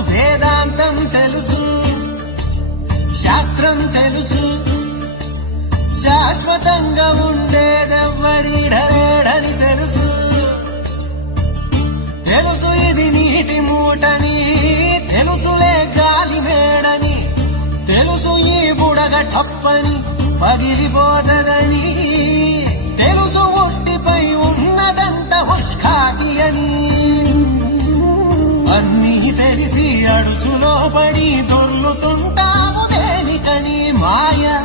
వేదాంతం తెలుసు శాస్త్రం తెలుసు. శాశ్వతంగా ఉండేదెవ్వడీడలేడని తెలుసు. తెలుసు ఇది నీటి మూటని తెలుసులే గాలి మేడని తెలుసు ఈ బుడగ టప్పని పగిలిపోతదని. అన్నీ తెలిసి అడుసులో పడి దొర్లుతుంటాము దేనికని మాయా?